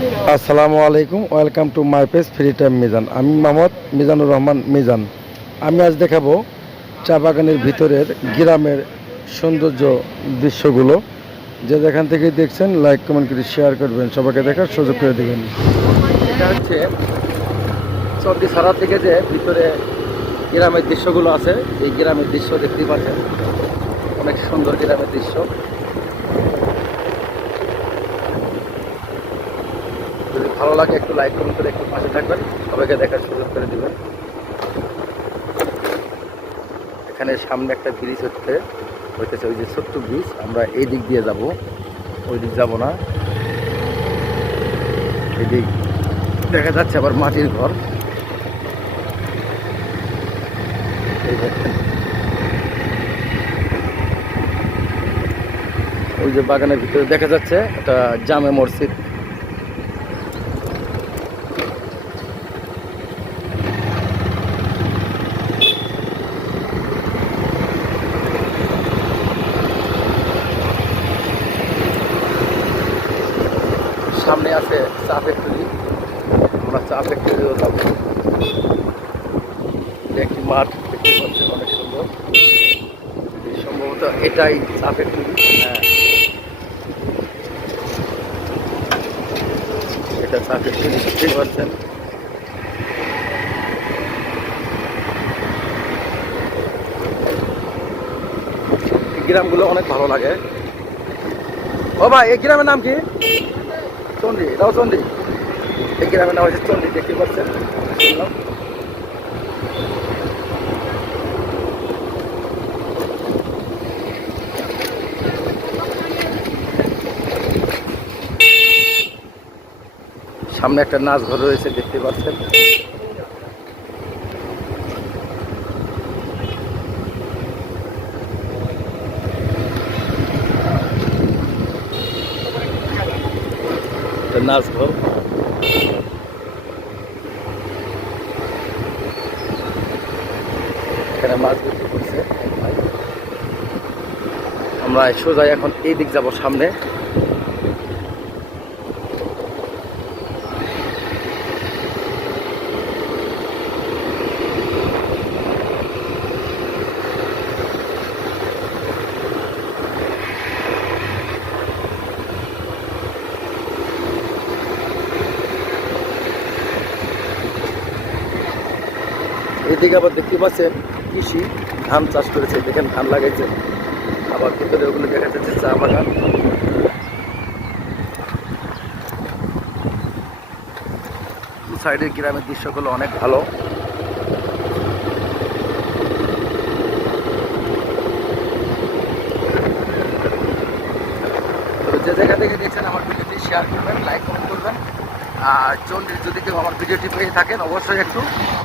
আসসালামু আলাইকুম, welcome to my page free time Mizan. আমি মোহাম্মদ মিজানুর রহমান মিজান। আমি আজ দেখাবো চা বাগানের ভিতরের গ্রামের সৌন্দর্য দৃশ্যগুলো। যে যেখান থেকে দেখছেন লাইক কমেন্ট করে শেয়ার করবেন, সবাইকে দেখার সুযোগ করে দেবেন। এটা হচ্ছে চণ্ডীছড়া থেকে যে ভিতরে গ্রামের দৃশ্যগুলো আছে, এই গ্রামের দৃশ্য দেখতেই পাচ্ছেন, অনেক সুন্দর গ্রামের দৃশ্য। যদি ভালো লাগে একটু লাইক কমেন্ট করে একটু পাশে থাকবেন, সবাইকে দেখার সুযোগ করে দেবেন। এখানে সামনে একটা ব্রিজ হইতেছে, ওই যে ছোট্ট ব্রিজ। আমরা এই দিক দিয়ে যাব, ওই দিক যাব না। এই দিক দেখা যাচ্ছে আবার মাটির ঘর। এই দেখেন, ওই যে বাগানের ভিতরে দেখা যাচ্ছে একটা জামে মসজিদ। সামনে আছে চা ফ্যাক্টরি, আমরা চা ফ্যাক্টরিও যাব। একটি মাঠ দেখতে পাচ্ছেন, অনেক সুন্দর। সম্ভবত এটাই চা ফ্যাক্টরি। হ্যাঁ, এটা চা ফ্যাক্টরি দেখতেই পাচ্ছেন। গ্রামগুলো অনেক ভালো লাগে। ও ভাই, এই গ্রামের নাম কি? চন্ডী, এটাও চন্ডী। এই গ্রামের নাম হচ্ছে চন্ডী, দেখতে পাচ্ছেন। সামনে একটা নাচ ঘর রয়েছে, দেখতে পাচ্ছেন। নাচ ঘর, এখানে মাছ বিক্রি করছে। আমরা সোজা এখন এই দিক যাব, সামনে। এদিকে আবার দেখতে পাচ্ছেন কৃষি, ধান চাষ করেছে, দেখেন ধান লাগাইছে। আবার ভিতরে ওগুলো দেখা যাচ্ছে চা বাগান। সাইডের গ্রামের দৃশ্যগুলো অনেক ভালো। তো যে জায়গা থেকে দেখছেন আমার ভিডিওটি শেয়ার করবেন, লাইক কমেন্ট করবেন। আর যদি কেউ আমার ভিডিওটি পেয়ে থাকেন, অবশ্যই একটু